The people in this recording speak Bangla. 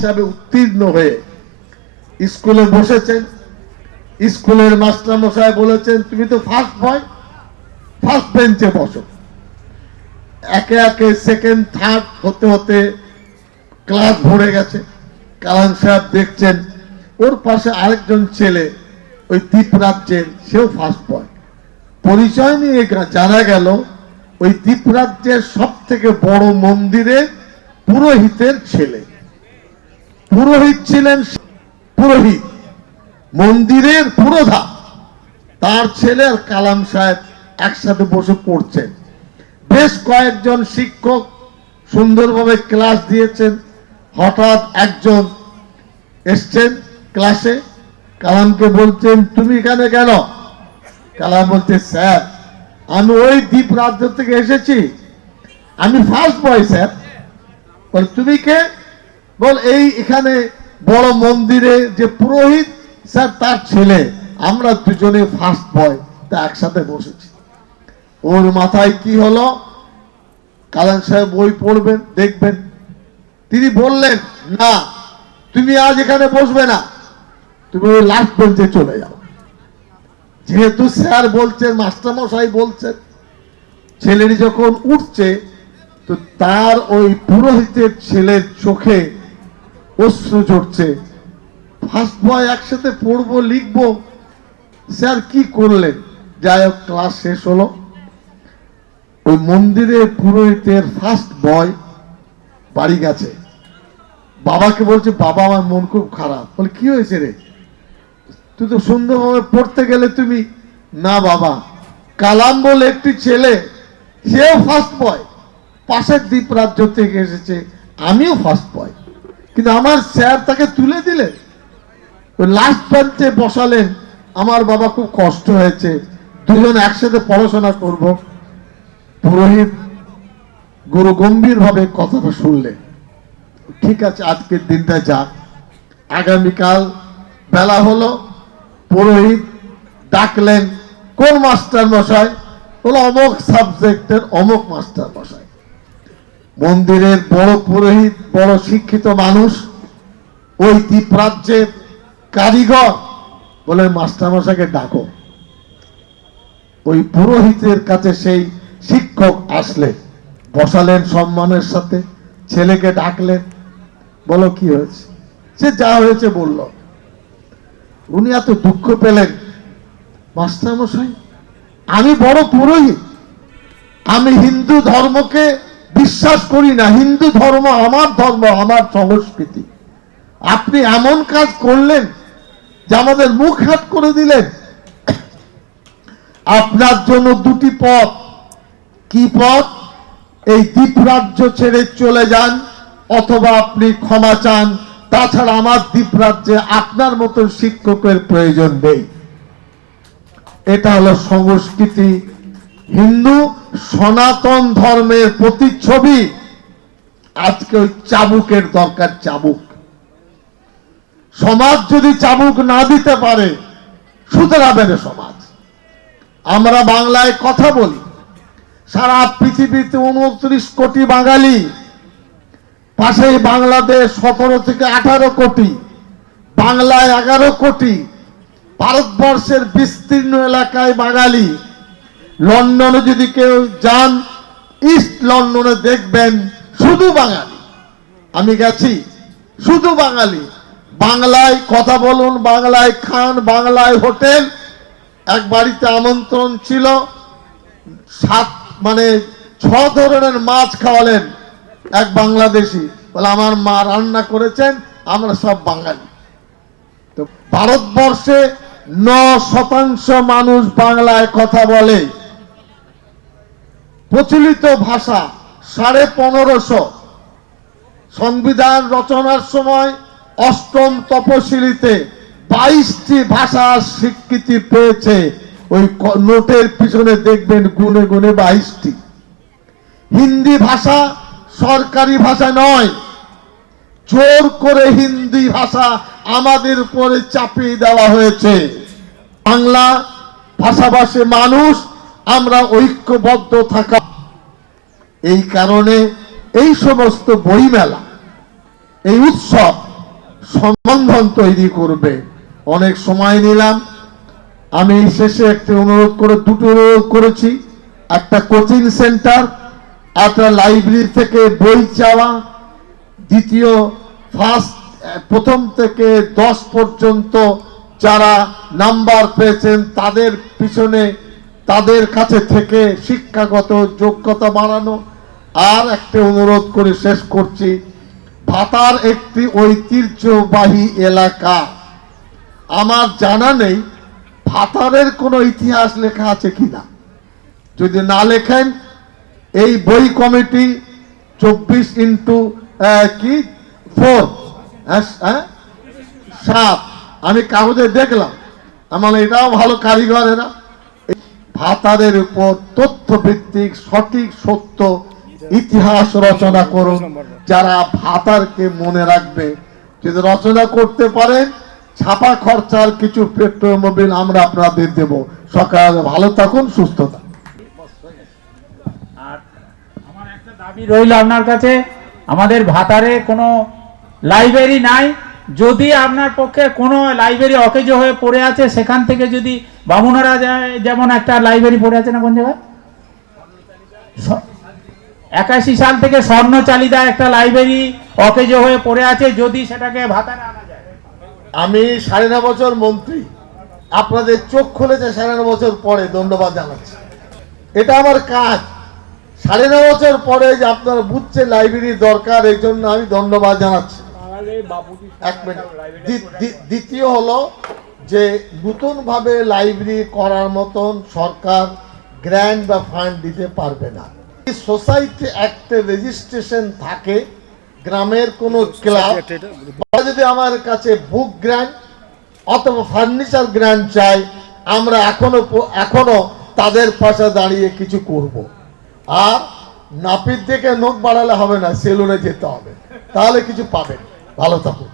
হিসাবে উত্তীর্ণ হয়ে স্কুলে বসেছেন। স্কুলের মাস্টার মশাই বলেছেন তুমি তো ফার্স্ট বয়, ফার্স্ট বেঞ্চে বসো। একে একে সেকেন্ড থার্ড হতে হতে ক্লাস ভরে গেছে। কালাম সাহেব দেখছেন ওর পাশে আরেকজন ছেলে ওই দ্বীপরাজ্যের, সেও ফার্স্ট বয়। পরিচয় নিয়ে জানা গেল ওই দ্বীপরাজ্যের সব থেকে বড় মন্দিরের পুরোহিতের ছেলে। পুরোহিত ছিলেন, পুরোহিত মন্দিরের পুরোধা, তার ছেলে আর কালাম সাহেব একসাথে বসে পড়ছেন। বেশ কয়েকজন শিক্ষক সুন্দরভাবে ক্লাস দিয়েছেন। হঠাৎ একজন এসছেন ক্লাসে, কালামকে বলছেন তুমি এখানে কেন? কালাম বলছে স্যার আমি ওই দ্বীপ রাজ্য থেকে এসেছি, আমি ফার্স্ট বয় স্যার। বল তুমি কে? বল এই এখানে বড় মন্দিরে যে পুরোহিত স্যার তার ছেলে, আমরা দুজনে ফার্স্ট বয়, তা একসাথে বসেছি। ওর মাথায় কি হলো? কালাম সাহেব বই পড়বেন দেখবেন, তিনি বললেন না তুমি আজ এখানে বসবে না, তুমি ওই লাস্ট বেঞ্চে চলে যাও। যেহেতু স্যার বলছেন, মাস্টার মশাই বলছেন, ছেলেটি যখন উঠছে তো তার ওই পুরোহিতের ছেলের চোখে অশ্রু ঝরছে। ফার্স্ট বয় একসাথে পড়বো লিখবো, স্যার কি করলেন? যাই হোক ক্লাস শেষ হলো। ওই মন্দিরের পুরোহিতের ফার্স্ট বয় বাড়ি গেছে, বাবাকে বলছে বাবা আমার মন খুব খারাপ। বলে কি হয়েছে রে? তুই তো সুন্দরভাবে পড়তে গেলে তুমি। না বাবা, কালাম বলে একটি ছেলে, সেও ফার্স্ট বয়, পাশের দ্বীপ রাজ্য থেকে এসেছে, আমিও ফার্স্ট বয়, কিন্তু আমার স্যার তাকে তুলে দিলেন, লাস্ট বেঞ্চে বসালেন। আমার বাবা খুব কষ্ট হয়েছে, দুজন একসাথে পড়াশোনা করব। পুরোহিত গুরু গম্ভীর ভাবে কথাটা শুনলেন। ঠিক আছে আজকের দিনটা যাক। আগামীকাল বেলা হলো, পুরোহিত ডাকলেন কোন মাস্টার মশাই? বলো অমুক সাবজেক্টের অমুক মাস্টার মশাই। মন্দিরের বড় পুরোহিত, বড় শিক্ষিত মানুষ, ওই দ্বীপরাজ্যের কারিগর, বলে মাস্টার মশাইকে ডাকো। ওই পুরোহিতের কাছে সেই শিক্ষক আসলেন, বসালেন সম্মানের সাথে, ছেলেকে ডাকলেন, বলো কি হয়েছে? সে যা হয়েছে বলল। উনি এত দুঃখ পেলেন, মাস্টার মশাই আমি বড় পুরোহিত, আমি হিন্দু ধর্মকে বিশ্বাস করি না, হিন্দু ধর্ম আমার ধর্ম, আমার সংস্কৃতি, আপনি এমন কাজ করলেন যে আমাদের মুখ হাত করে দিলেন। আপনার জন্য দুটি পথ। কি পথ? এই দ্বীপরাজ্য ছেড়ে চলে যান, অথবা আপনি ক্ষমা চান, তাছাড়া আমার দ্বীপরাজ্যে আপনার মতো শিক্ষকের প্রয়োজন নেই। এটা হলো সংস্কৃতি, হিন্দু সনাতন ধর্মের প্রতিচ্ছবি। আজকে ওই চাবুকের দরকার, চাবুক। সমাজ যদি চাবুক না দিতে পারে শুধরাবে না সমাজ। আমরা বাংলায় কথা বলি, সারা পৃথিবীতে 29 কোটি বাঙালি, পাশেই বাংলাদেশ 17 থেকে 18 কোটি, বাংলায় 11 কোটি, ভারতবর্ষের বিস্তীর্ণ এলাকায় বাঙালি। লন্ডনে যদি কেউ যান, ইস্ট লন্ডনে দেখবেন শুধু বাঙালি। আমি গেছি, শুধু বাঙালি। বাংলায় কথা বলুন, বাংলায় খান, বাংলায় হোটেল। এক বাড়িতে আমন্ত্রণ ছিল, 6 ধরনের মাছ খাওয়ালেন এক বাংলাদেশি, বলে আমার মা রান্না করেছেন, আমরা সব বাঙালি। তো ভারতবর্ষে 9% মানুষ বাংলায় কথা বলে। প্রচলিত ভাষা 1550। সংবিধান রচনার সময় 8ম তপশিলিতে 22টি ভাষার স্বীকৃতি পেয়েছে। ওই নোটের পিছনে দেখবেন গুনে গুনে 22টি। হিন্দি ভাষা সরকারি ভাষা নয়, জোর করে হিন্দি ভাষা আমাদের উপরে চাপিয়ে দেওয়া হয়েছে। বাংলা ভাষাভাষী মানুষ আমরা ঐক্যবদ্ধ থাকা। এই কারণে এই সমস্ত বইমেলা, এই উৎসব সম্বন্ধন তৈরি করবে। অনেক সময় নিলাম, আমি শেষে একটি দুটো অনুরোধ করেছি। একটা কোচিং সেন্টার, একটা লাইব্রেরি থেকে বই চাওয়া, দ্বিতীয় প্রথম থেকে 10 পর্যন্ত যারা নাম্বার পেয়েছেন তাদের পিছনে তাদের কাছে থেকে শিক্ষাগত যোগ্যতা বাড়ানো। আর একটা অনুরোধ করে শেষ করছি, ভাতার একটি ঐতিহ্যবাহী এলাকা, আমার জানা নেই ভাতারের কোনো ইতিহাস লেখা আছে কিনা। যদি না লেখেন, এই বই কমিটি 24x4 আমি কাগজে দেখলাম, আমার এটাও ভালো কারিগর এরা। ভাতারের উপর তথ্য ভিত্তিক সঠিক সত্য ইতিহাস রচনা করুন। যারা ভাতারকে মনে রাখবে, যদি রচনা করতে পারেন, ছাপা খরচার কিছু পেট্রোমোবিল আমরা আপনাদের দেব। সকালে ভালো থাকুন, সুস্থ থাকুন। আর আমার একটা দাবি রইল আপনার কাছে, আমাদের ভাতারে কোনো লাইব্রেরি নাই। যদি আপনার পক্ষে কোনো লাইব্রেরি অকেজো হয়ে পড়ে আছে, সেখান থেকে যদি বামুনারা যেমন একটা লাইব্রেরি পড়ে আছে না, কোন জায়গায় 81 সাল থেকে স্বর্ণচালিদা একটা লাইব্রেরি অকেজো হয়ে পড়ে আছে, যদি সেটাকে ভাতারে আনা যায়। আমি 9.5 বছর মন্ত্রী, আপনাদের চোখ খুলেছে 9.5 বছর পরে, ধন্যবাদ জানাচ্ছি। এটা আমার কাজ। 9.5 বছর পরে যে আপনারা বুঝছে লাইব্রেরি দরকার, এই জন্য আমি ধন্যবাদ জানাচ্ছি। এক মিনিট। দ্বিতীয় হলো যে নতুন ভাবে লাইব্রেরি করার মতন সরকার গ্র্যান্ট বা ফান্ড দিতে পারবে না। সোসাইটি অ্যাক্টে রেজিস্ট্রেশন থাকে, গ্রামের কোন ক্লাব যদি আমার কাছে বুক গ্র্যান্ট অথবা ফার্নিচার গ্র্যান্ট চাই, আমরা এখনো তাদের পাশে দাঁড়িয়ে কিছু করব। আর নাপিত থেকে নখ বাড়ালে হবে না, সেলুনে যেতে হবে, তাহলে কিছু পাবেন। ভালো থাকুন।